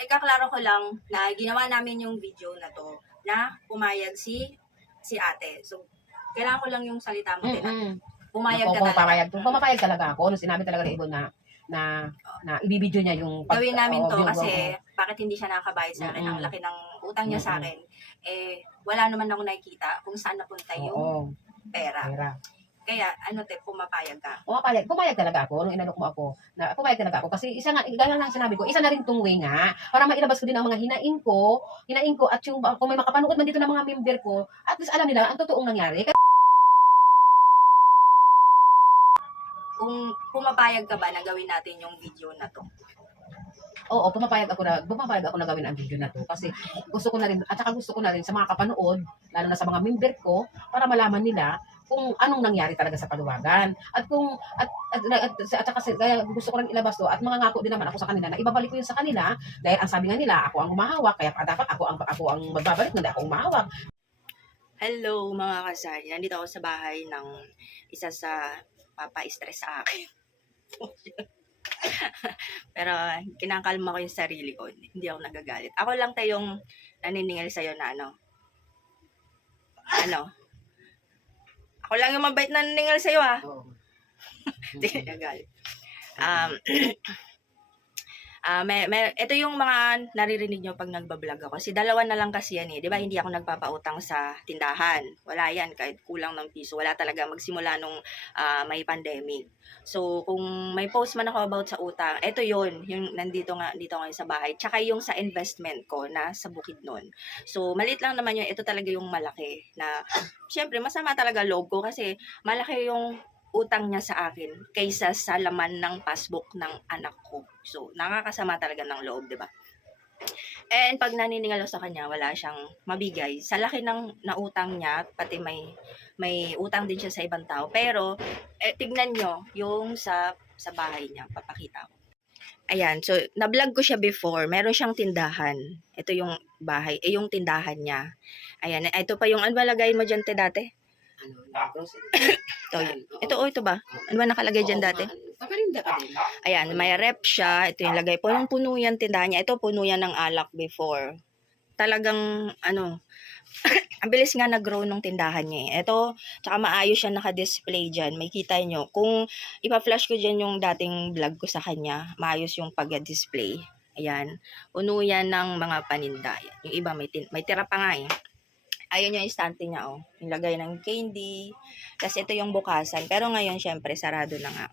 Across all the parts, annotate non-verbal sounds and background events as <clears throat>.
ikaklaro ko lang na ginawa namin yung video na to na pumayag si si ate. So, kailangan ko lang yung salita mo. Mm-mm. Pumayag ka talaga. papayag, kung pumapayag talaga ako, nung sinabi talaga ni Ibon na, na, na ibibidyo niya yung Gawin namin to yung- kasi oo. bakit hindi siya nakakabayad sa akin? Ang Mm-mm. laki ng utang niya sa Mm-mm. akin. Eh, wala naman ako nakikita kung saan napunta yung Oo, pera. pera. Kaya, ano te, pumapayag ka. Pumapayag, pumayag talaga ako nung inalok mo ako. Na pumayag talaga ako kasi isa nga, gaya nga sinabi ko, isa na rin tong way nga para mailabas ko din ang mga hinaing ko, hinaing ko at yung kung may makapanood man dito ng mga member ko, at least alam nila ang totoong nangyari. Kasi Kung pumapayag ka ba na gawin natin yung video na to? Oo, pumapayag ako na, pumapayag ako na gawin ang video na to kasi gusto ko na rin, at saka gusto ko na rin sa mga kapanood, lalo na sa mga member ko, para malaman nila kung anong nangyari talaga sa paluwagan. At kung, at, at, at, at, at saka, kaya gusto ko rin ilabas to, at mga ngako din naman ako sa kanila na ibabalik ko yun sa kanila, dahil ang sabi nga nila, ako ang umahawak, kaya dapat ako ang, ako ang magbabalik, hindi ako umahawak. Hello mga kasari, nandito ako sa bahay ng isa sa papa-stress sa akin. <laughs> Pero kinakalma ko yung sarili ko, hindi ako nagagalit. Ako lang tayong naniningil sa'yo na ano. Ano? Ako lang yung mabait na naniningil sa'yo ha. <laughs> Hindi nagagalit. Um, <clears throat> Ah, may, may, ito yung mga naririnig nyo pag nagbablog ako. Kasi dalawa na lang kasi yan eh. Ba hindi ako nagpapautang sa tindahan. Wala yan. Kahit kulang ng piso. Wala talaga magsimula nung ah, may pandemic. So, kung may post man ako about sa utang, ito yon yung nandito nga dito ngayon sa bahay. Tsaka yung sa investment ko na sa bukid nun. So, maliit lang naman yun. Ito talaga yung malaki na, syempre, masama talaga loob ko kasi malaki yung utang niya sa akin kaysa sa laman ng passbook ng anak ko. So, nakakasama talaga ng loob, di ba? And pag naniningalo sa kanya, wala siyang mabigay. Sa laki ng nautang niya, pati may may utang din siya sa ibang tao. Pero, eh, tignan nyo yung sa, sa bahay niya. Papakita ko. Ayan, so, na-vlog ko siya before. Meron siyang tindahan. Ito yung bahay, eh, yung tindahan niya. Ayan, ito pa yung, ano ba mo dyan, te, dati? Ano, <coughs> Ito, ito, oh, ito ba? Ano ba nakalagay dyan dati? Pakarinda ka din. Ayan, may rep siya. Ito yung lagay. Punong-puno yan tindahan niya. Ito, puno yan ng alak before. Talagang, ano, <coughs> ang bilis nga nag-grow nung tindahan niya. eh. Ito, tsaka maayos siya naka-display dyan. May kita nyo. Kung ipa-flash ko dyan yung dating vlog ko sa kanya, maayos yung pag-display. Ayan. Puno yan ng mga paninda. Yung iba, may, tin- may tira pa nga eh. Ayun yung istante niya, oh. Yung lagay ng candy. Tapos ito yung bukasan. Pero ngayon, syempre, sarado na nga.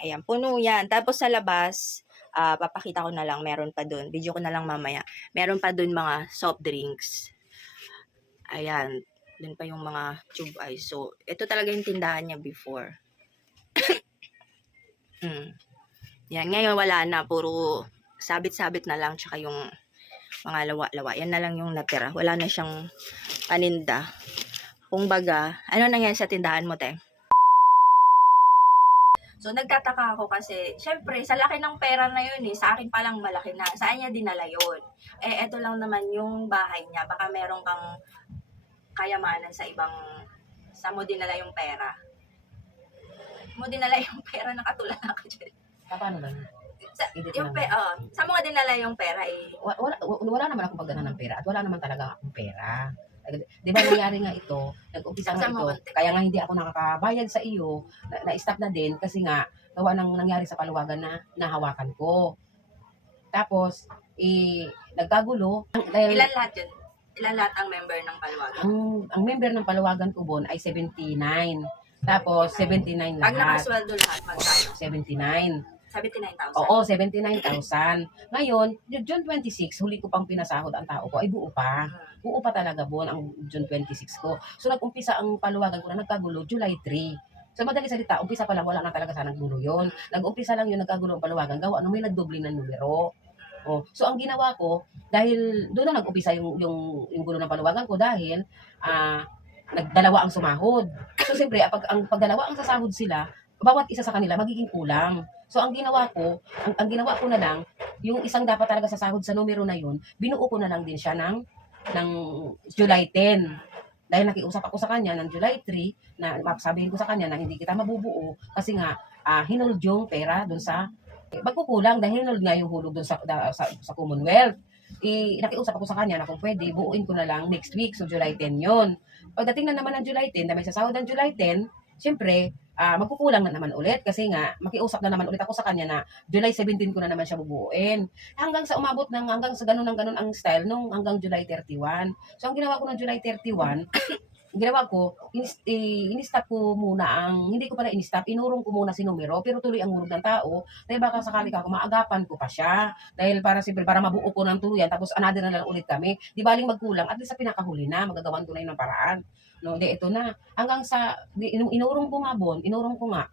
Ayan, puno yan. Tapos sa labas, ah, papakita ko na lang, meron pa dun. Video ko na lang mamaya. Meron pa dun mga soft drinks. Ayan, dun pa yung mga tube ice. So, ito talaga yung tindahan niya before. <coughs> hmm. Yan, ngayon wala na. Puro sabit-sabit na lang. Tsaka yung mga lawa-lawa. Yan na lang yung natira. Wala na siyang paninda. Kung baga, ano nangyari sa tindahan mo, te? So, nagtataka ako kasi, syempre, sa laki ng pera na yun eh, sa akin palang malaki na. Saan niya dinala yun? Eh, eto lang naman yung bahay niya. Baka meron kang kayamanan sa ibang, sa mo dinala yung pera. Mo dinala yung <laughs> pera, nakatulala ako dyan. Paano lang? Sa, Edit yung pe, oh, sa mo dinala yung pera eh. Wa- wala, wa- wala naman akong pagdana ng pera at wala naman talaga akong pera. Di ba nangyari nga ito, nag-umpisa nga ito, kaya nga hindi ako nakakabayad sa iyo, na- na-stop na din kasi nga, gawa ng nangyari sa paluwagan na nahawakan ko. Tapos, eh, nagkagulo, dahil Ilan lahat yun? Ilan lahat ang member ng Paluwagan? ang, ang member ng paluwagan ko bon ay 79. Tapos, 79 Pag lahat. nakasweldo lahat, magkano? 79. 79,000. Oo, 79,000. Ngayon, June 26, huli ko pang pinasahod ang tao ko, ay buo pa. Buo pa talaga bon ang June 26 ko. So nag-umpisa ang paluwagan ko na nagkagulo July 3. So madali salita, umpisa pa lang wala na talaga sana gulo yon. Nag-umpisa lang yun nagkagulo ang paluwagan, gawa nung may nagdoble ng numero. Oh, so ang ginawa ko dahil doon na nag-umpisa yung yung yung gulo ng paluwagan ko dahil ah nagdalawa ang sumahod. So siyempre, pag ang pagdalawa ang sasahod sila, bawat isa sa kanila magiging kulang. So ang ginawa ko, ang, ang ginawa ko na lang, yung isang dapat talaga sasahod sa numero na yun, binuo ko na lang din siya ng ng July 10. Dahil nakiusap ako sa kanya ng July 3 na sabihin ko sa kanya na hindi kita mabubuo kasi nga ah hinold yung pera dun sa Eh, Magkukulang dahil nanood nga yung hulog doon sa, da- sa, sa Commonwealth. I, nakiusap ako sa kanya na kung pwede, buuin ko na lang next week. So, July 10 yon Pagdating na naman ng July 10, na may sasahod ng July 10, siyempre, ah magkukulang na naman ulit kasi nga makiusap na naman ulit ako sa kanya na July 17 ko na naman siya bubuuin. Hanggang sa umabot ng hanggang sa ganun ng ganun ang style nung hanggang July 31. So ang ginawa ko ng July 31, ang <coughs> ginawa ko, inis, eh, in-stop ko muna ang, hindi ko pala in-stop, inurong ko muna si numero, pero tuloy ang urong ng tao, dahil baka sakali ka, maagapan ko pa siya, dahil para siyempre, para mabuo ko ng tuluyan, tapos another na lang ulit kami, di baling magkulang, at least sa pinakahuli na, magagawan ko na yun ng paraan. No, di, ito na. Hanggang sa, di, inu- inurong ko nga, Bon, inurong ko nga.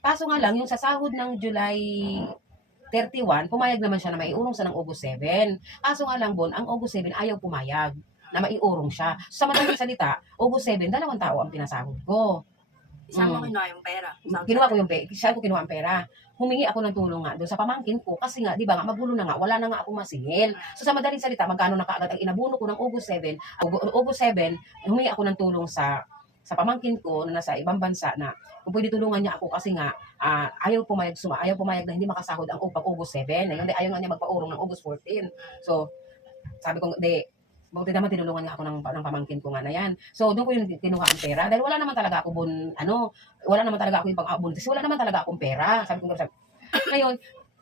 Kaso nga lang, yung sa sahod ng July 31, pumayag naman siya na maiurong sa ng August 7. Kaso nga lang, Bon, ang August 7 ayaw pumayag na maiurong siya. Sa madaling salita, August 7, dalawang tao ang pinasahod ko. Saan mo Mm. kinuha yung pera? Saan- Kinuha ko yung pera, saan ko kinuha ang pera. Humingi ako ng tulong nga doon sa pamangkin ko kasi nga, di ba nga, magulo na nga, wala na nga ako masingil. So sa madaling salita, magkano na kaagad ang inabuno ko ng August 7, Aug- August 7, humingi ako ng tulong sa sa pamangkin ko na nasa ibang bansa na kung pwede tulungan niya ako kasi nga ah, ayaw pumayag suma ayaw pumayag na hindi makasahod ang upang August 7 na yun, di, ayaw nga niya magpaurong ng August 14 so sabi ko di Buti naman tinulungan nga ako ng, ng pamangkin ko nga na yan. So, doon ko yung kinuha ang pera. Dahil wala naman talaga ako bun, ano, wala naman talaga ako abon. Kasi wala naman talaga akong pera. Sabi ko, sabi, ngayon,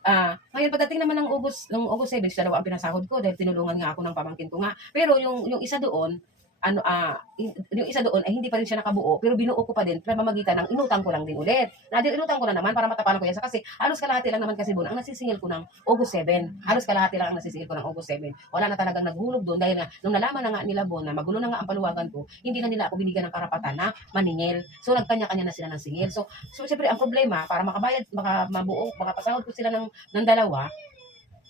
ah, ngayon pagdating naman ng August, ng August 7, dalawa ang pinasahod ko dahil tinulungan nga ako ng pamangkin ko nga. Pero yung yung isa doon, ano ah yung isa doon ay hindi pa rin siya nakabuo pero binuo ko pa din para mamagitan ng inutang ko lang din ulit. Na inutang ko na naman para matapalan ko yan kasi halos kalahati lang naman kasi bun ang nasisingil ko ng August 7. Halos kalahati lang ang nasisingil ko ng August 7. Wala na talagang naghulog doon dahil nga nung nalaman na nga nila bon na magulo na nga ang paluwagan ko, hindi na nila ako binigyan ng karapatan na maningil. So nagkanya-kanya na sila ng singil. So so siyempre ang problema para makabayad maka mabuo makapasahod ko sila ng ng dalawa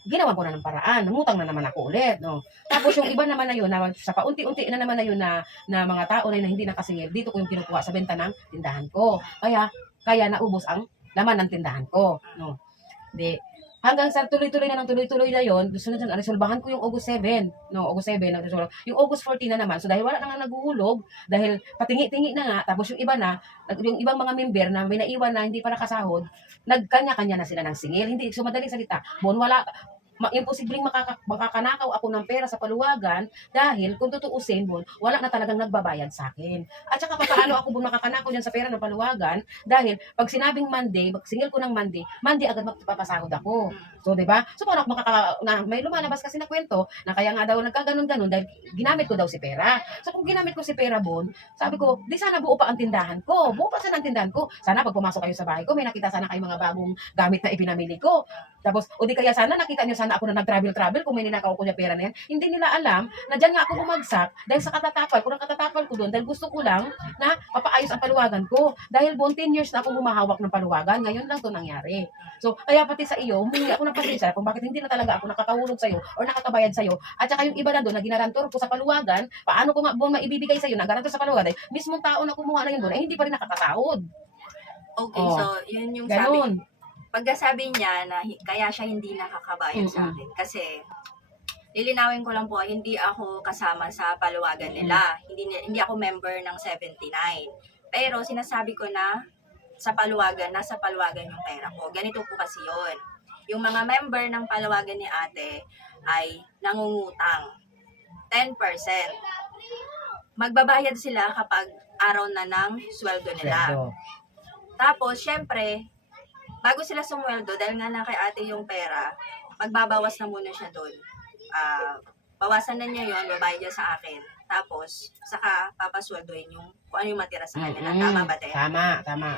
ginawa ko na ng paraan. Namutang na naman ako ulit, no. Tapos yung iba naman na yun, na sa paunti-unti na naman na yun na, na mga tao na, na hindi nakasingil, dito ko yung kinukuha sa benta ng tindahan ko. Kaya, kaya naubos ang laman ng tindahan ko, no. Di, hanggang sa tuloy-tuloy na ng tuloy-tuloy na yun, sunod na, resolbahan ko yung August 7, no, August 7, na resolve. Yung August 14 na naman, so dahil wala na nga naguhulog, dahil patingi-tingi na nga, tapos yung iba na, yung ibang mga member na may naiwan na hindi pa nakasahod, nagkanya-kanya na sila ng singil. Hindi, so madaling salita, bon, wala, ma- imposibleng makaka, makakanakaw ako ng pera sa paluwagan dahil kung tutuusin bon, wala na talagang nagbabayad sa akin. At saka paano ako bon makakanakaw dyan sa pera ng paluwagan dahil pag sinabing Monday, pag singil ko ng Monday, Monday agad magpapasahod ako. So, di ba? So, paano ako makaka... Na, may lumalabas kasi na kwento na kaya nga daw nagkaganon-ganon dahil ginamit ko daw si pera. So, kung ginamit ko si pera, Bon, sabi ko, di sana buo pa ang tindahan ko. Buo pa sana ang tindahan ko. Sana pag pumasok kayo sa bahay ko, may nakita sana kayo mga bagong gamit na ipinamili ko. Tapos, o di kaya sana nakita nyo sana ako na nag-travel-travel kung may ninakaw ko niya pera na yan. Hindi nila alam na dyan nga ako bumagsak dahil sa katatapal ko, ng katatapal ko doon dahil gusto ko lang na mapaayos ang paluwagan ko. Dahil buong 10 years na ako humahawak ng paluwagan, ngayon lang to nangyari. So, kaya pati sa iyo, humingi ako ng pasensya kung bakit hindi na talaga ako nakakahulog sa'yo or nakakabayad sa'yo. At saka yung iba na doon na ginarantor ko sa paluwagan, paano ko nga buong maibibigay sa'yo na garantor sa paluwagan? Dahil mismong tao na kumuha na yun doon ay hindi pa rin nakakasahod. Okay, Oh. so yun yung sabi. Pagkasabi niya na kaya siya hindi nakakabayad sa Mm-mm. akin. Kasi, lilinawin ko lang po, hindi ako kasama sa paluwagan nila. Hindi, hindi ako member ng 79. Pero sinasabi ko na sa paluwagan, nasa paluwagan yung pera ko. Ganito po kasi yun. Yung mga member ng paluwagan ni ate ay nangungutang. 10%. Magbabayad sila kapag araw na ng sweldo nila. Tapos, syempre, bago sila sumweldo, dahil nga na kay ate yung pera, magbabawas na muna siya doon. Ah, bawasan na niya yon babayad niya sa akin. Tapos, saka papasweldoin yung kung ano yung matira sa kanila. Mm-mm. Tama ba, te? Tama, tama.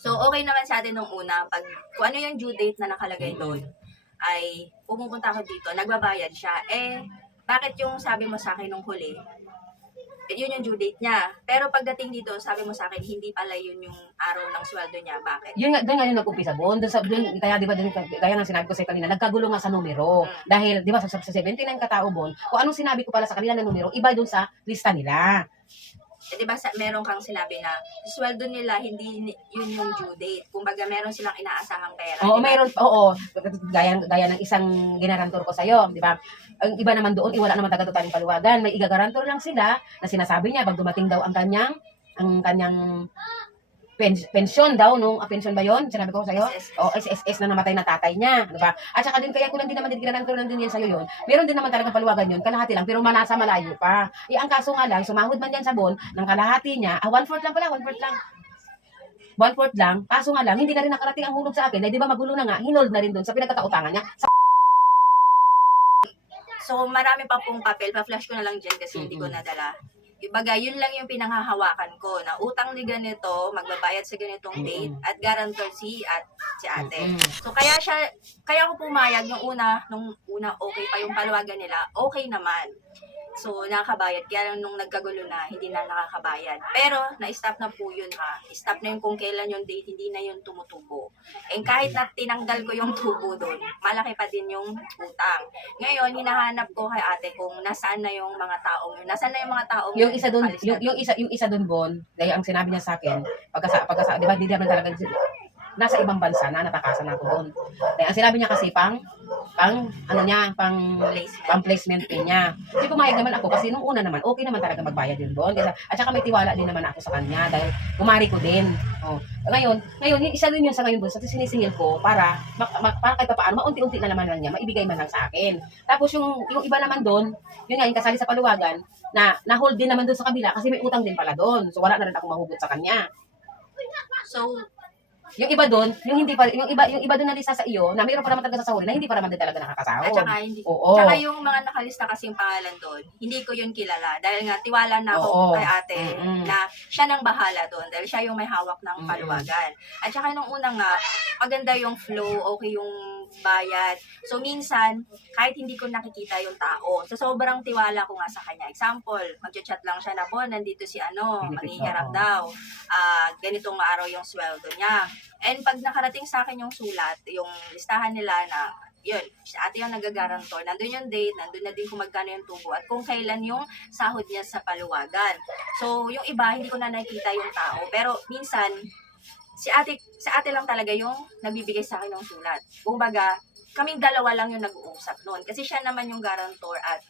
So, okay naman sa atin nung una, pag kung ano yung due date na nakalagay doon, ay pumupunta ako dito, nagbabayad siya. Eh, bakit yung sabi mo sa akin nung huli, yun yung due date niya. Pero pagdating dito, sabi mo sa akin, hindi pala yun yung araw ng sweldo niya. Bakit? Yun nga, doon nga yung nag-umpisa, Bon. Doon sa, doon, kaya di ba, doon, kaya nga sinabi ko sa kanina, nagkagulo nga sa numero. Mm. Dahil, di ba, sa, sa 79 katao, Bon, kung anong sinabi ko pala sa kanila na numero, iba doon sa lista nila. Eh, di ba sa, meron kang sinabi na sweldo nila, hindi yun yung due date. Kumbaga, meron silang inaasahang pera. Oo, di ba? meron, oo, gaya, gaya ng isang ginarantor ko sa'yo, di ba? Ang iba naman doon, iwala naman taga totaling paluwagan. May igagarantor lang sila na sinasabi niya, pag dumating daw ang kanyang, ang kanyang pens- pensyon daw nung ah, pensyon ba yon sinabi ko sa'yo SSS. o SSS na namatay na tatay niya, di ba? At saka din, kaya ko lang din naman din kinanan ko lang din yan sa'yo yun. Meron din naman talaga paluwagan yun, kalahati lang, pero manasa malayo pa. Eh, ang kaso nga lang, sumahod man yan sa bon, ng kalahati niya, ah, one-fourth lang pala, one-fourth lang. One-fourth lang, kaso nga lang, hindi na rin nakarating ang hulog sa akin, eh, di ba magulo na nga, hinold na rin doon sa pinagkakautangan niya. Sa So, marami pa pong papel. Pa-flash ko na lang dyan kasi hindi ko nadala. Ibaga, yun lang yung pinanghahawakan ko na utang ni ganito, magbabayad sa ganitong date, at guarantor si at si ate. So, kaya siya, kaya ako pumayag yung una, nung una okay pa yung paluwagan nila, okay naman. So, nakakabayad. Kaya lang nung nagkagulo na, hindi na nakakabayad. Pero, na-stop na po yun ha. Stop na yung kung kailan yung date, hindi na yun tumutubo. And kahit na tinanggal ko yung tubo doon, malaki pa din yung utang. Ngayon, hinahanap ko kay ate kung nasaan na yung mga taong yun. Nasaan na yung mga taong yung isa doon, yung, yung isa yung isa doon bon, dahil ang sinabi niya sa akin, pagkasa pagkasa, 'di ba, di naman talaga nasa ibang bansa na natakasan ako doon. Dahil ang sinabi niya kasi pang pang ano niya, pang placement. pang placement fee niya. Hindi pumayag naman ako kasi nung una naman, okay naman talaga magbayad din doon. Kasi, at saka may tiwala din naman ako sa kanya dahil kumari ko din. Oh. Ngayon, ngayon, yung isa din yun sa ngayon doon sa sinisingil ko para, mak, mak, para kahit pa paano, maunti-unti na naman lang niya, maibigay man lang sa akin. Tapos yung, yung iba naman doon, yun nga, yung kasali sa paluwagan, na na-hold din naman doon sa kabila kasi may utang din pala doon. So wala na rin akong mahugot sa kanya. So, Yung iba doon, yung hindi pa yung iba yung iba doon na lista sa iyo, na mayroon pa naman talaga sa sahuri na hindi pa naman din talaga nakakasahod. at saka hindi Oo. Tsaka yung mga nakalista kasing pangalan doon, hindi ko yun kilala. Dahil nga, tiwala na ako Oo. kay ate Mm-mm. na siya nang bahala doon. Dahil siya yung may hawak ng Mm-mm. paluwagan. At saka nung una nga, maganda yung flow, okay yung bayad. So, minsan, kahit hindi ko nakikita yung tao, so sobrang tiwala ko nga sa kanya. Example, mag-chat lang siya na, Bon, nandito si ano, oo. daw. Ah, ganitong araw yung sweldo niya. And pag nakarating sa akin yung sulat, yung listahan nila na yun, si ate yung nagagarantor, nandun yung date, nandun na din kung magkano yung tubo, at kung kailan yung sahod niya sa paluwagan. So, yung iba, hindi ko na nakikita yung tao, pero minsan, si ate, si ate lang talaga yung nagbibigay sa akin ng sulat. Kumbaga, kaming dalawa lang yung nag-uusap noon. Kasi siya naman yung garantor at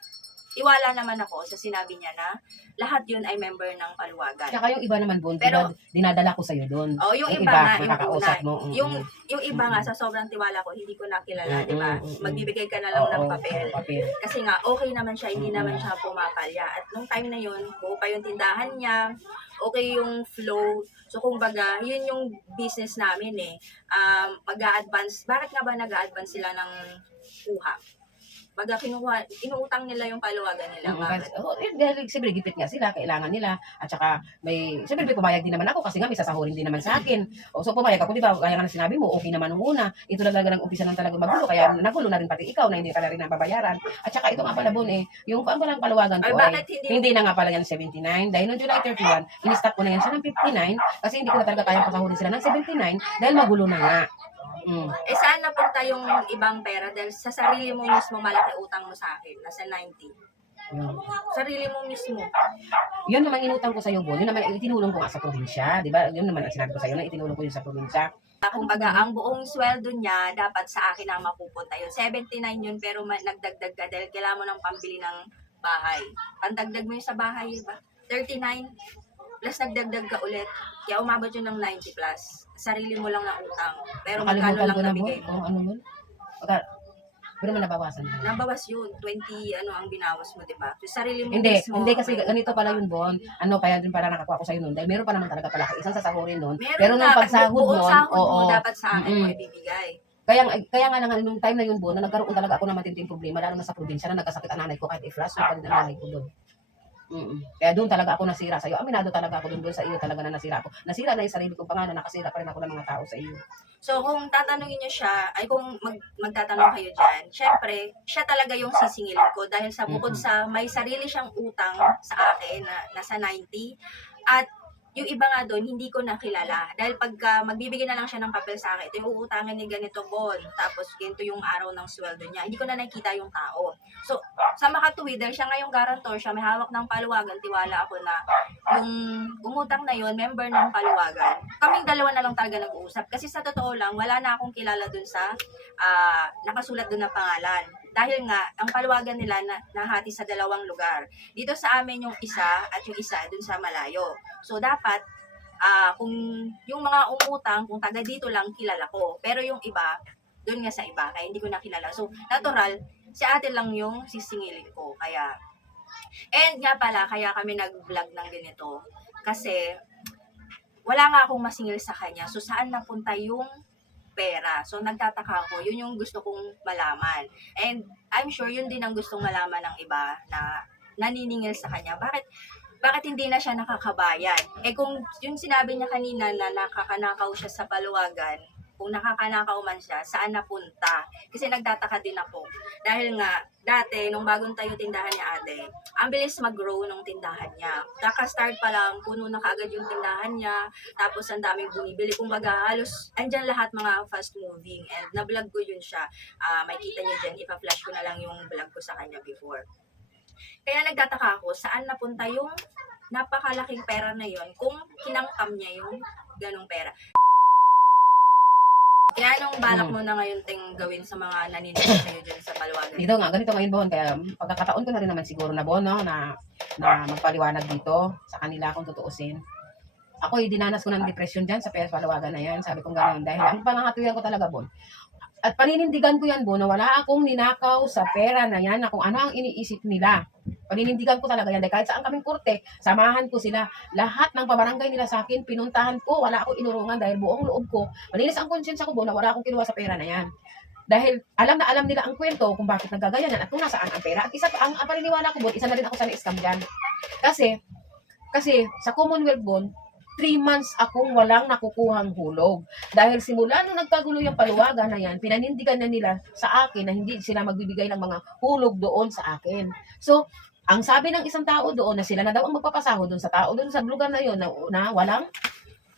iwala naman ako sa sinabi niya na lahat yun ay member ng paluwagan. Tsaka yung iba naman bon, Pero- dinadala ko sa iyo doon. Oh, yung, Yung iba, iba, nga, yung una, mo, mm, yung, yung iba nga, sa sobrang tiwala ko, hindi ko nakilala, Mm, di ba? mm. Magbibigay ka na lang ng Oo, papel. papel. Kasi nga, okay naman siya, hindi Mm. naman siya pumapalya. At nung time na yun, buo pa yung tindahan niya, okay yung flow. So, kumbaga, yun yung business namin eh. Um, mag-a-advance. Bakit nga ba nag-a-advance sila ng kuha? Baga kinuha, inuutang nila yung paluwagan nila. Mm, Bakit? oh, eh, dahil siyempre gipit nga sila, kailangan nila. At saka may, siyempre may pumayag din naman ako kasi nga may sasahurin din naman sa akin. O so pumayag ako, di ba, kaya nga na sinabi mo, okay naman nung una. Ito na talaga ng umpisa ng talaga magulo, kaya nagulo na rin pati ikaw na hindi ka na rin nababayaran. At saka ito nga pala bon eh, yung pang palang paluwagan Ay, ko ay, bakit hindi? hindi na nga pala yan 79. Dahil noong July 31, in-stop ko na yan siya ng 59 kasi hindi ko na talaga kayang pasahurin sila ng 79 dahil magulo na nga. Mm. Eh, saan napunta yung ibang pera? Dahil sa sarili mo mismo, malaki utang mo sa akin. Nasa 90. Yun. Sarili mo mismo. Yun naman inutang ko sa iyo, Bon. Yun naman itinulong ko nga sa probinsya. Di ba? Yun naman ang sinabi ko sa iyo na itinulong ko yun sa probinsya. Ah, Kumbaga, ang buong sweldo niya, dapat sa akin na mapupunta yun. 79 yun, pero nagdagdag ka dahil kailangan mo ng pambili ng bahay. Pandagdag mo yun sa bahay, ba? 39, plus nagdagdag ka ulit. Kaya umabot yun ng 90 plus. Sarili mo lang na utang. Pero magkano lang na, nabigay mo? Kung ano yun. Pagka, pero man nabawasan na. Nabawas yun. 20 ano ang binawas mo, di ba? So, sarili mo Hindi, mismo. hindi kasi ganito pala yun, Bon. Ano, kaya din para nakakuha ko sa iyo noon. Dahil meron pa naman talaga pala isang sasahurin noon. Meron Pero nung na, pagsahod buong nun, sahod mo, oo. dapat sa akin mo Mm-mm. ibibigay. Kaya, kaya nga lang, nung time na yun, Bon, na nagkaroon talaga ako ng matinding problema, lalo na sa probinsya na nagkasakit ang nanay ko kahit i-flash, din ang nanay ko doon. Mm-mm. Kaya doon talaga ako nasira sa iyo. Aminado talaga ako doon, doon sa iyo talaga na nasira ako. Nasira na yung sarili kong pangalan, nakasira pa rin ako ng mga tao sa iyo. So, kung tatanungin niyo siya, ay kung mag, magtatanong kayo dyan, syempre, siya talaga yung sisingilin ko dahil sa bukod sa may sarili siyang utang sa akin na nasa 90 at yung iba nga doon, hindi ko nakilala. Dahil pagka magbibigay na lang siya ng papel sa akin, ito yung uutangin ni ganito bon, tapos ganito yung araw ng sweldo niya. Hindi ko na nakikita yung tao. So, sa makatuwid, dahil siya nga yung garantor, siya may hawak ng paluwagan, tiwala ako na yung umutang na yun, member ng paluwagan. Kaming dalawa na lang talaga nag-uusap. Kasi sa totoo lang, wala na akong kilala dun sa ah, nakasulat dun na pangalan. Dahil nga, ang paluwagan nila na, nahati sa dalawang lugar. Dito sa amin yung isa at yung isa dun sa malayo. So, dapat, ah kung yung mga umutang, kung taga dito lang, kilala ko. Pero yung iba, doon nga sa iba, kaya hindi ko nakilala. So, natural, si ate lang yung sisingilin ko. Kaya, and nga pala, kaya kami nag-vlog ng ganito. Kasi, wala nga akong masingil sa kanya. So, saan napunta yung pera? So, nagtataka ako. Yun yung gusto kong malaman. And, I'm sure yun din ang gustong malaman ng iba na naniningil sa kanya. Bakit bakit hindi na siya nakakabayan? Eh kung yung sinabi niya kanina na nakakanakaw siya sa paluwagan, kung nakakanakaw man siya, saan napunta? Kasi nagtataka din ako. Dahil nga, dati, nung bagong tayo tindahan niya ate, ang bilis mag-grow nung tindahan niya. Kaka-start pa lang, puno na kaagad yung tindahan niya, tapos ang daming bumibili. Kumbaga, halos, andyan lahat mga fast moving. And na-vlog ko yun siya. Ah, may kita niyo dyan, ipa-flash ko na lang yung vlog ko sa kanya before. Kaya nagtataka ako, saan napunta yung napakalaking pera na yon kung kinangkam niya yung ganong pera. Kaya anong balak Hmm. mo na ngayon ting gawin sa mga naninigil sa'yo dyan sa paluwagan? Dito nga, ganito ngayon, Bon. Kaya pagkakataon ko na rin naman siguro na, Bon, no, na, na magpaliwanag dito sa kanila kung tutuusin. Ako, dinanas ko ng depression dyan sa Palawagan na yan. Sabi ko gano'n. Dahil ang pangangatuyan ko talaga, Bon. At paninindigan ko yan, Bo, na wala akong ninakaw sa pera na yan, na kung ano ang iniisip nila. Paninindigan ko talaga yan. Dahil kahit saan kaming korte, samahan ko sila. Lahat ng pabarangay nila sa akin, pinuntahan ko. Wala akong inurungan dahil buong loob ko. Malinis ang konsensya ko, Bo, na wala akong kinuha sa pera na yan. Dahil alam na alam nila ang kwento kung bakit nagkagaya yan at kung nasaan ang pera. At isa pa, ang, ang paniniwala ko, Bo, isa na rin ako sa na-scam dyan. Kasi, kasi sa Commonwealth Bond, 3 months akong walang nakukuhang hulog. Dahil simula nung nagkagulo yung paluwagan na yan, pinanindigan na nila sa akin na hindi sila magbibigay ng mga hulog doon sa akin. So, ang sabi ng isang tao doon na sila na daw ang magpapasahod doon sa tao doon sa lugar na yon na, na walang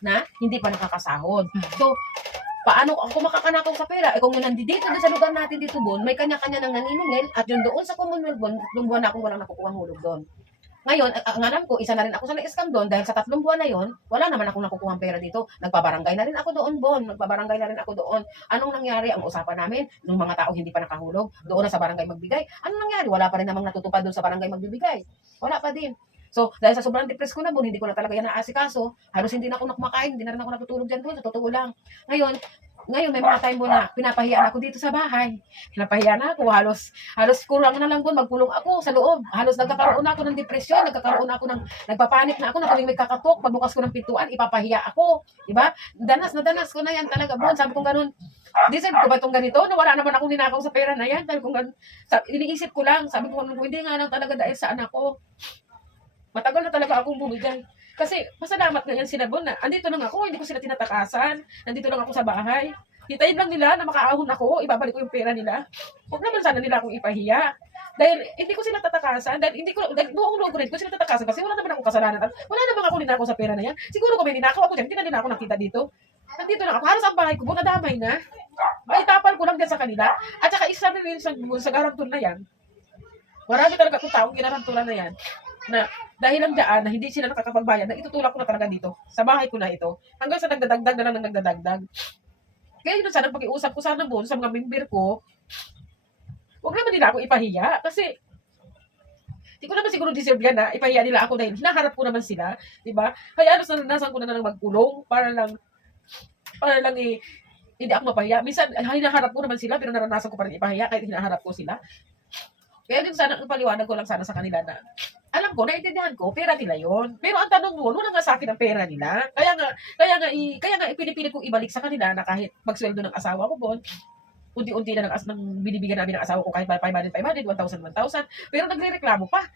na hindi pa nakakasahod. So, paano ako makakanakaw sa pera? Eh kung nandito doon sa lugar natin dito bon, may kanya-kanya nang naniningil at yun doon sa commonwealth bon, lumuha na akong walang nakukuha hulog doon. Ngayon, ang alam ko, isa na rin ako sa na-scam doon dahil sa tatlong buwan na yon, wala naman akong nakukuhang pera dito. Nagpabarangay na rin ako doon, Bon. Nagpabarangay na rin ako doon. Anong nangyari? Ang usapan namin, nung mga tao hindi pa nakahulog, doon na sa barangay magbigay. Anong nangyari? Wala pa rin namang natutupad doon sa barangay magbibigay. Wala pa din. So, dahil sa sobrang depressed ko na, Bon, hindi ko na talaga yan naasikaso. Halos hindi na ako nakumakain, hindi na rin ako natutulog dyan doon, sa totoo lang. Ngayon, ngayon may mga time mo na pinapahiya na ako dito sa bahay. Pinapahiya na ako. Halos, halos kulang na lang doon. Magkulong ako sa loob. Halos nagkakaroon na ako ng depresyon. Nagkakaroon na ako ng, nagpapanik na ako na tuwing may kakatok. Pagbukas ko ng pintuan, ipapahiya ako. Diba? Danas na danas ko na yan talaga. Bon, sabi ko ganun. Deserve ko ba itong ganito? Na wala naman akong ninakaw sa pera na yan. Sabi ko ganun. Sabi, iniisip ko lang. Sabi ko, hindi nga lang talaga dahil sa anak ko. Matagal na talaga akong bumigay. Kasi masalamat nga yan sila Bon na andito lang ako, hindi ko sila tinatakasan. Nandito lang ako sa bahay. Hitayin lang nila na makaahon ako, ibabalik ko yung pera nila. Huwag naman sana nila akong ipahiya. Dahil hindi ko sila tatakasan, dahil hindi ko, dahil buong loob ko rin ko sila tatakasan kasi wala naman akong kasalanan. At wala naman ako ninakaw sa pera na yan. Siguro kung may ninakaw ako dyan, hindi na nila ako nakita dito. Nandito lang ako. Halos ang bahay ko, buong nadamay na. May tapal ko lang dyan sa kanila. At saka isa na rin sa, sa garantor na yan. Marami talaga itong taong ginarantulan na yan. Na dahil lang dyan na hindi sila nakakapagbayad, na itutulak ko na talaga dito. Sa bahay ko na ito. Hanggang sa nagdadagdag na lang ng nagdadagdag. Kaya yun sana pag-iusap ko sana doon sa mga member ko, huwag naman nila ako ipahiya. Kasi, di ko naman siguro deserve yan na ipahiya nila ako dahil hinaharap ko naman sila. di ba Kaya ano, naranasan ko na lang magkulong para lang, para lang eh, hindi ako mapahiya. Minsan, hinaharap ko naman sila, pero naranasan ko pa rin ipahiya kahit hinaharap ko sila. Kaya din sana, ang paliwanag ko lang sana sa kanila na, alam ko, naiintindihan ko, pera nila yon. Pero ang tanong mo, wala nga sa akin ang pera nila. Kaya nga, kaya nga, i, kaya nga ipinipilit kong ibalik sa kanila na kahit magsweldo ng asawa ko, Bon, unti-unti na ng, ng binibigyan namin ng asawa ko kahit 500, 500, 1,000, 1,000. Pero nagre-reklamo pa.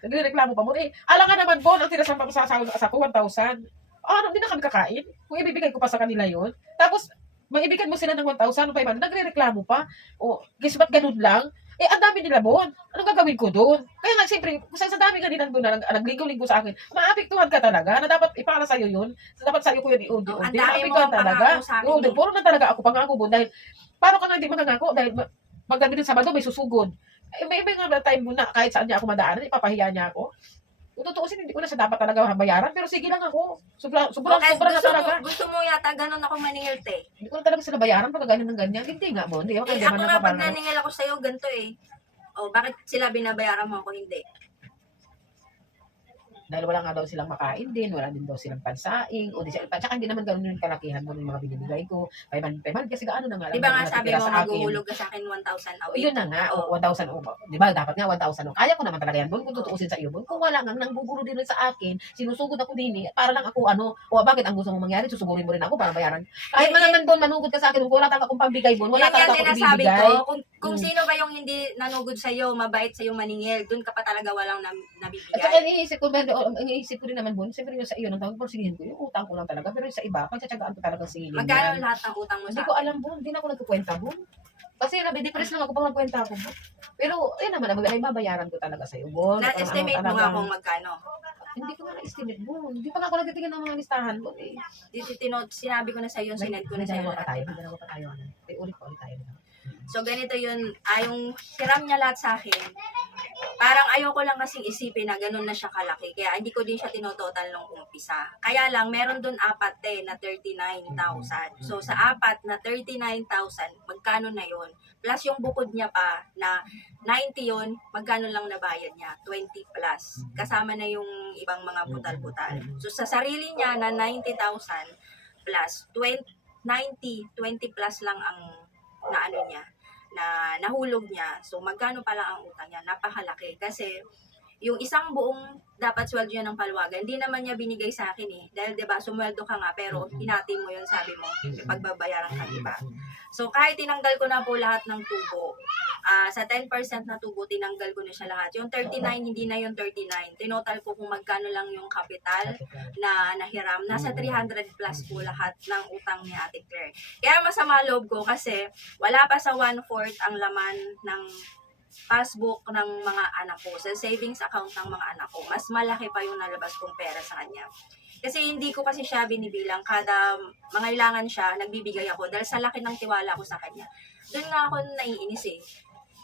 Nagre-reklamo pa mo. Eh, ala nga naman, Bon, ang tirasan pa ko sa asawa ng asawa ko, 1,000. Ah, ano, hindi na kami kakain. Kung ibibigay ko pa sa kanila yon Tapos, maibigyan mo sila ng 1,000, 500, nagre-reklamo pa. O, guess ba't ganun lang? Eh, ang dami nila, Bon. Ano gagawin ko doon? Kaya nga, siyempre, sa, sa dami kanina doon na nag, naglinggo-linggo sa akin, maapektuhan ka talaga na dapat ipara sa'yo yun. Dapat sa'yo ko yun i-audio. Oh, ang dami mong talaga. Oo, eh. puro na talaga ako pangako, Bon. Dahil, paano ka nga hindi magangako? Dahil, ma- magdabi ng Sabado, may susugod. Eh, may, may nga time mo na kahit saan niya ako madaanan, ipapahiya niya ako. Kung tutuusin, hindi ko na siya dapat talaga bayaran, pero sige lang ako. Sobra, sobra, Okay, sobra na gusto, talaga. mo, gusto mo yata ganun ako maningil, te. Hindi ko na talaga sila bayaran pag ganyan ng ganyan. Hindi nga, Bon. Hindi ako Eh, ako nga pag naningil ako sa'yo, ganito eh. O, bakit sila binabayaran mo ako hindi? Dahil wala nga daw silang makain din, wala din daw silang pansaing, o di siya, at saka hindi naman ganoon yung kalakihan mo ng mga binibigay ko. 500, 500 kasi gaano na nga lang. Di ba nga yung sabi mo maghuhulog ka sa akin 1,000 a O, week? yun na nga, o, 1,000 o, di ba, dapat nga 1,000 o. Kaya ko naman talaga yan, Bon, kung tutuusin sa iyo, Bon. Kung wala nga, nang gugulo din rin sa akin, sinusugod ako din eh, para lang ako, ano, o bakit ang gusto mong mangyari, susugurin mo rin ako para bayaran. Kahit man naman, Bon, manugod ka sa akin, kung wala talaga akong pambigay, Bon, wala talaga akong ibibigay. ko, kung, kung Mm. sino ba yung hindi nanugod sa'yo, mabait sa'yo maningil, dun ka pa talaga walang nam- At nabibigay. saka iniisip ko, pero ang iniisip ko rin naman, Bon, siyempre yung sa iyo, nang tawag porsigihin ko, yung utang ko lang talaga, pero yung sa iba, pagtsatsagaan ko talaga singilin. Magkano lahat ng utang mo Hindi sa ko alam, Bon, hindi na ako nagkukwenta, Bon. Kasi nabidepress lang ako pag nagkwenta ako, Bon. Pero, ayun naman, ay babayaran ko talaga sa iyo, Bon. Na-estimate mo nga kung magkano. Hindi ko na na-estimate, Bon. Hindi pa nga ako nagtitingin ng mga listahan, Bon. Eh. Dito sinabi ko na sa'yo, sinad ko na May sa'yo. dalawa pa tayo, dalawa pa tayo. Ano. Ulit pa ulit tayo. So, ganito yun, ah, yung hiram niya lahat sa akin, parang ayoko lang kasing isipin na ganun na siya kalaki. Kaya hindi ko din siya tinototal nung umpisa. Kaya lang, meron dun apat eh, na 39,000. So, sa apat na 39,000, magkano na yun? Plus yung bukod niya pa na 90 yun, magkano lang nabayad niya? 20 plus. Kasama na yung ibang mga putal-putal. So, sa sarili niya na 90,000 plus 20, 90, 20 plus lang ang na ano niya, na nahulog niya. So, magkano pala ang utang niya? Napakalaki. Kasi, yung isang buong dapat sweldo niya ng paluwagan, hindi naman niya binigay sa akin eh. Dahil, di ba, sumweldo ka nga, pero hinati mo yun, sabi mo, may pagbabayaran ka, di ba? So, kahit tinanggal ko na po lahat ng tubo, ah sa 10% na tubo, tinanggal ko na siya lahat. Yung 39, hindi na yung 39. Tinotal ko kung magkano lang yung capital na nahiram. Nasa 300 plus po lahat ng utang ni Ate Claire. Kaya masama loob ko kasi wala pa sa one-fourth ang laman ng passbook ng mga anak ko, sa savings account ng mga anak ko. Mas malaki pa yung nalabas kong pera sa kanya. Kasi hindi ko kasi siya binibilang. Kada mga ilangan siya, nagbibigay ako dahil sa laki ng tiwala ko sa kanya. Doon nga ako naiinis eh.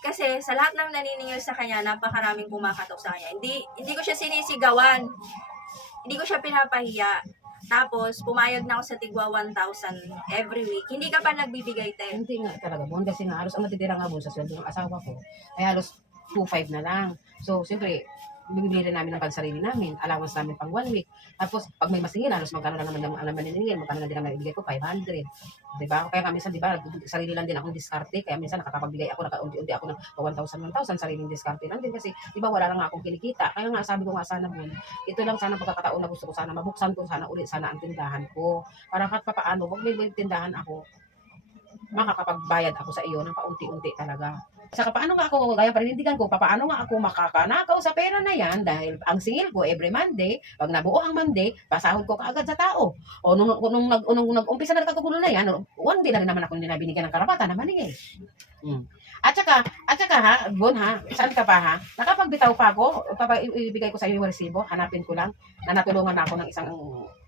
Kasi sa lahat ng naniningil sa kanya, napakaraming kumakatok sa kanya. Hindi, hindi ko siya sinisigawan. Hindi ko siya pinapahiya. Tapos, pumayag na ako sa tigwa 1,000 every week. Hindi ka pa nagbibigay, te. Hindi nga talaga, Bon. Kasi nga, ang natitira nga, Bon, sa sweldo ng asawa ko, ay halos 2.5 na lang. So, siyempre, bibili namin ng pansarili namin, allowance namin pang one week. Tapos, pag may masingil, halos magkano lang naman ang alam maniningil, magkano na din ang naibigay ko, 500. Diba? Kaya nga minsan, di ba, sarili lang din akong diskarte, kaya minsan nakakapagbigay ako, nakaunti-unti ako ng 1,000, 1,000, sariling diskarte lang din kasi, di ba, wala lang akong kinikita. Kaya nga, sabi ko nga sana, Bon, ito lang sana pagkakataon na gusto ko sana mabuksan ko sana ulit sana ang tindahan ko. Para kahit papaano, may may tindahan ako, makakapagbayad ako sa iyo ng paunti-unti talaga. Saka paano nga ako, gaya paninindigan ko, paano nga ako makakanakaw sa pera na yan dahil ang singil ko every Monday, pag nabuo ang Monday, pasahod ko kaagad sa tao. O nung, nung, nung, nung nag-umpisa na nagkagulo na yan, one day na rin naman ako hindi na binigyan ng karapatan na maningil. Hmm. At saka, at saka ha, Bon ha, saan ka pa ha? Nakapagbitaw pa ako, papa, ibigay ko sa iyo yung resibo, hanapin ko lang, na natulungan ako ng isang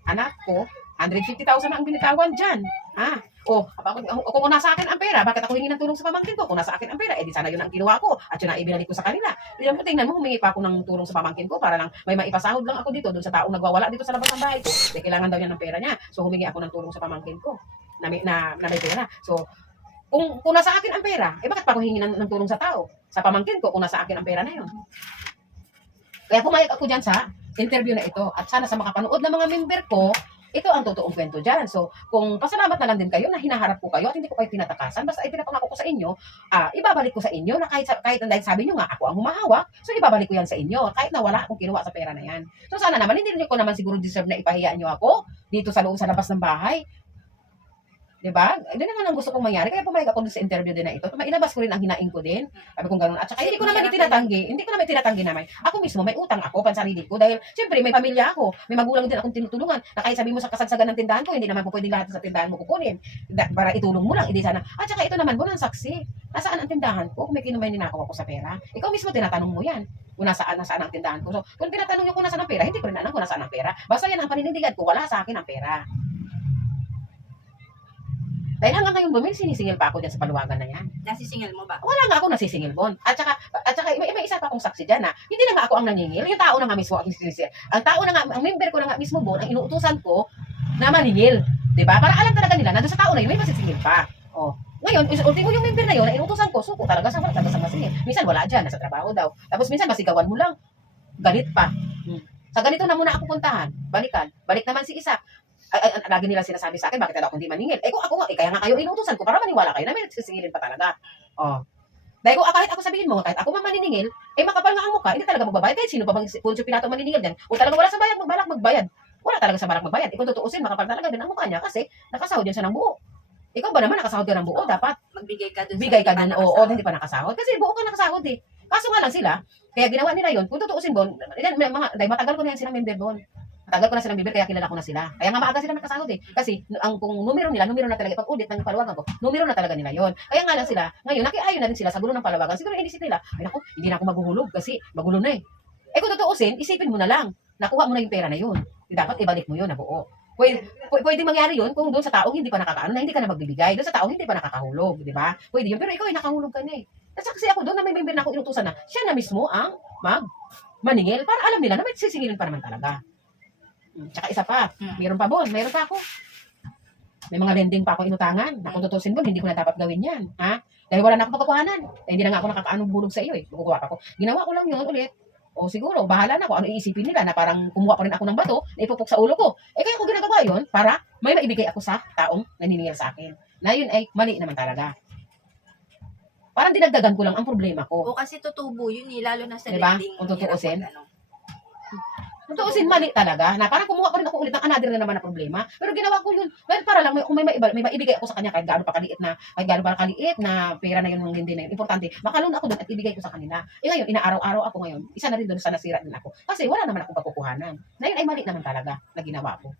anak ko, 150,000 na ang binitawan dyan. Ha? O, ako, o, kung nasa akin ang pera, bakit ako hingi ng tulong sa pamangkin ko? Kung nasa akin ang pera, edi sana yun ang ginawa ko at yun ang ibinalik ko sa kanila. Tingnan mo, tingnan mo, humingi pa ako ng tulong sa pamangkin ko para lang may maipasahod lang ako dito, doon sa taong nagwawala dito sa labas ng bahay ko. Kasi kailangan daw niya ng pera niya. So, humingi ako ng tulong sa pamangkin ko na, na, na may pera. So, kung, kung nasa akin ang pera, eh bakit pa ako hingi ng, ng tulong sa tao? Sa pamangkin ko, kung nasa akin ang pera na yun. Kaya pumayag ako dyan sa interview na ito. At sana sa makapanood ng mga member ko, ito ang totoong kwento dyan. So, kung pasalamat na lang din kayo na hinaharap ko kayo at hindi ko kayo tinatakasan, basta ay pinapangako ko sa inyo, ah, ibabalik ko sa inyo na kahit, kahit dahil sabi nyo nga ako ang humahawak, so ibabalik ko yan sa inyo kahit na wala akong kinuha sa pera na yan. So sana naman, hindi rin ko naman siguro deserve na ipahiya nyo ako dito sa loob sa labas ng bahay. Diba? Hindi naman ang gusto kong mangyari. Kaya pumayag ako dun sa interview din na ito. Mainabas ko rin ang hinaing ko din. Sabi kong ganun. At saka hindi ko naman itinatanggi. Hindi ko naman itinatanggi naman. Ako mismo, may utang ako, pansarili ko. Dahil, siyempre, may pamilya ako. May magulang din akong tinutulungan. Na kahit sabi mo sa kasagsagan ng tindahan ko, hindi naman po pwede lahat sa tindahan mo kukunin. Da- para itulong mo lang, hindi sana. At saka ito naman, bunang saksi. Nasaan ang tindahan ko? Kung may kinumay ninakaw ako sa pera. Ikaw mismo tinatanong mo yan. Kung nasaan, nasaan ang tindahan ko. So, kung tinatanong niyo kung nasaan ang pera, hindi ko rin alam kung nasaan ang pera. Basta yan ang paninindigan ko. Wala sa akin ang pera. Dahil hanggang ngayon, bumili, sinisingil pa ako dyan sa paluwagan na yan. Nasisingil mo ba? Wala nga ako nasisingil bon. At saka, at saka may, may isa pa akong saksi dyan na hindi na nga ako ang nangingil. Yung tao na nga mismo ang sinisingil. Ang tao na nga, ang member ko na nga mismo bon, ang inuutusan ko na maningil. 'Di ba? Para alam talaga nila na doon sa tao na yun may masisingil pa. Oh. Ngayon, ultimo yung member na yun, na inutusan ko, suko talaga sa wala talaga sa masingil. Minsan wala dyan, nasa trabaho daw. Tapos minsan masigawan mo lang, galit pa. Hmm. Sa ganito na muna ako puntahan. Balikan. Balik naman si isa. Ay, ay, lagi nila sinasabi sa akin, bakit ako hindi maningil? Eh kung ako nga, eh, kaya nga kayo inuutosan ko para maniwala kayo na may sisingilin pa talaga. Oh. Dahil kung ah, kahit ako sabihin mo, kahit ako man maniningil, eh makapal nga ang mukha, hindi talaga magbabayad. Kahit sino pa bang Poncio Pilato maniningil din. Kung talaga wala sa bayad, magbalak magbayad. Wala talaga sa balak magbayad. Eh kung tutuusin, makapal talaga din ang mukha niya kasi nakasahod yan siya ng buo. Ikaw ba naman nakasahod ka ng buo? Dapat Magbigay ka dun bigay ka dun o, o nakasahod. hindi pa nakasahod. Kasi buo ka nakasahod eh. Kaso nga lang sila, kaya ginawa nila yon kung tutuusin bon, mga, dahil matagal ko na yan silang member bon. Matagal ko na silang member, kaya kilala ko na sila. Kaya nga maaga sila nakasahod eh. Kasi ang kung numero nila, numero na talaga, pag ulit ng palawagan ko, numero na talaga nila yon. Kaya nga lang sila, ngayon, nakiayon na rin sila sa gulo ng palawagan. Siguro inisip nila, ay naku, hindi na ako maghuhulog kasi magulo na eh. Eh kung tutuusin, isipin mo na lang, nakuha mo na yung pera na yun. Dapat ibalik mo yun na buo. Pwede, pwede, mangyari yun kung doon sa taong hindi pa nakakaano na hindi ka na magbibigay. Doon sa taong hindi pa nakakahulog, di ba? Pwede yun. Pero ikaw ay nakahulog ka na eh. At kasi ako doon na may member na ako inutusan na, siya na mismo ang mag maningil para alam nila na may sisingilin pa naman talaga. Hmm, Tsaka isa pa, Hmm. mayroon pa bon, mayroon pa ako. May mga lending pa ako inutangan. Na kung tutusin bon, hindi ko na dapat gawin yan. Ha? Dahil wala na akong pagkakuhanan. Eh, hindi na nga ako nakakaanong bulog sa iyo eh. Kukuha pa ako. Ginawa ko lang yun ulit. O siguro, bahala na ako. Ano iisipin nila na parang kumuha pa rin ako ng bato na ipupok sa ulo ko. Eh kaya ko ginagawa yun para may maibigay ako sa taong naniningil sa akin. Na yun ay mali naman talaga. Parang dinagdagan ko lang ang problema ko. O kasi tutubo yun eh, lalo na sa Diba? lending. Kung tutuusin. Hirap mag- ano. Tutuusin mali talaga na parang kumuha pa rin ako ulit ng another na naman na problema. Pero ginawa ko yun. Well, para lang may, kung may, maiba, may maibigay ako sa kanya kahit gaano pa kaliit na kahit gaano pa kaliit na pera na yun hindi na yun. Importante, makalun ako doon at ibigay ko sa kanila. Eh ngayon, inaaraw-araw ako ngayon. Isa na rin doon sa nasira din ako. Kasi wala naman akong pagkukuhanan. Na yun ay mali naman talaga na ginawa ko.